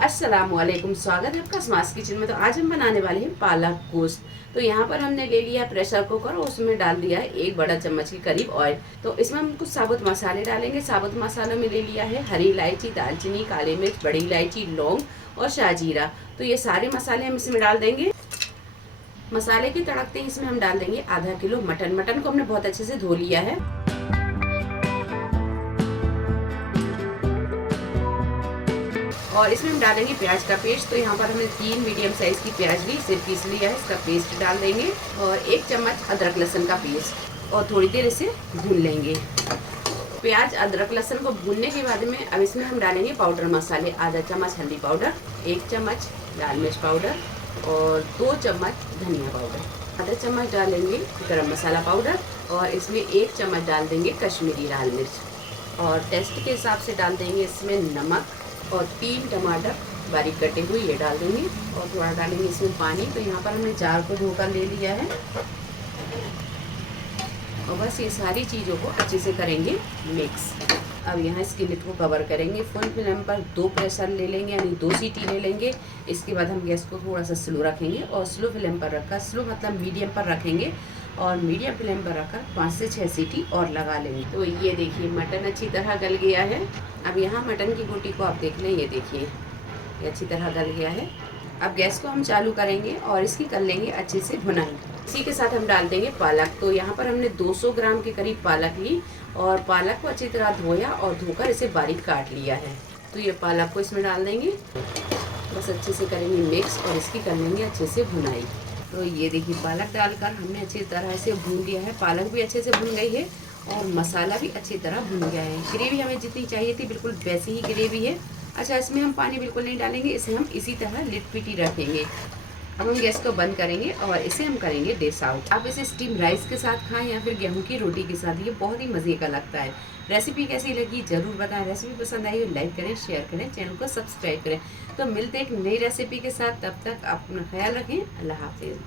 अस्सलामुअलैकुम, स्वागत है आपका स्मार्ट किचन में। तो आज हम बनाने वाले हैं पालक गोश्त। तो यहाँ पर हमने ले लिया प्रेशर कुकर और उसमें डाल दिया है 1 बड़ा चम्मच के करीब ऑयल। तो इसमें हम कुछ साबुत मसाले डालेंगे। साबुत मसालों में ले लिया है हरी इलायची, दालचीनी, काली मिर्च, बड़ी इलायची, लौंग और शाहजीरा। तो ये सारे मसाले हम इसमें डाल देंगे। मसाले की तड़कते ही इसमें हम डाल देंगे आधा किलो मटन। मटन को हमने बहुत अच्छे से धो लिया है। और इसमें हम डालेंगे प्याज का पेस्ट। तो यहाँ पर हमने 3 मीडियम साइज की प्याज ली, इसे पीस लिया है, इसका पेस्ट डाल देंगे। और 1 चम्मच अदरक लहसुन का पेस्ट और थोड़ी देर इसे भून लेंगे। प्याज अदरक लहसुन को भूनने के बाद में अब इसमें हम डालेंगे पाउडर मसाले। आधा चम्मच हल्दी पाउडर, 1 चम्मच लाल मिर्च पाउडर और 2 चम्मच धनिया पाउडर। आधा चम्मच डालेंगे गरम मसाला पाउडर और इसमें 1 चम्मच डाल देंगे कश्मीरी लाल मिर्च। और टेस्ट के हिसाब से डाल देंगे इसमें नमक और 3 टमाटर बारीक कटे हुए ये डाल देंगे। और थोड़ा डालेंगे इसमें पानी। तो यहाँ पर हमने जार को धोकर ले लिया है और बस ये सारी चीज़ों को अच्छे से करेंगे मिक्स। अब यहाँ इसकी लिड को कवर करेंगे। फुल फ्लेम पर 2 प्रेशर ले लेंगे, यानी 2 सीटी ले लेंगे। इसके बाद हम गैस को थोड़ा सा स्लो रखेंगे और स्लो फ्लेम पर रखकर, स्लो मतलब मीडियम पर रखेंगे और मीडियम फ्लेम पर रखकर 5 से 6 सीटी और लगा लेंगे। तो ये देखिए मटन अच्छी तरह गल गया है। अब यहाँ मटन की बोटी को आप देख लें, ये देखिए ये अच्छी तरह गल गया है। अब गैस को हम चालू करेंगे और इसकी कर लेंगे अच्छे से भुनाई। इसी के साथ हम डाल देंगे पालक। तो यहाँ पर हमने 200 ग्राम के करीब पालक ली और पालक को अच्छी तरह धोया और धोकर इसे बारीक काट लिया है। तो ये पालक को इसमें डाल देंगे, बस अच्छे से करेंगे मिक्स और इसकी कर लेंगे अच्छे से भुनाई। तो ये देखिए पालक डालकर हमने अच्छी तरह से भून लिया है। पालक भी अच्छे से भून गई है और मसाला भी अच्छी तरह भून गया है। ग्रेवी हमें जितनी चाहिए थी बिल्कुल वैसी ही ग्रेवी है। अच्छा, इसमें हम पानी बिल्कुल नहीं डालेंगे, इसे हम इसी तरह लिड पिटी रखेंगे। अब हम गैस को बंद करेंगे और इसे हम करेंगे डिश आउट। आप इसे स्टीम राइस के साथ खाएं या फिर गेहूं की रोटी के साथ, ये बहुत ही मज़े का लगता है। रेसिपी कैसी लगी ज़रूर बताएं। रेसिपी पसंद आई हो लाइक करें, शेयर करें, चैनल को सब्सक्राइब करें। तो मिलते एक नई रेसिपी के साथ, तब तक अपना ख्याल रखें। अल्लाह हाफिज़।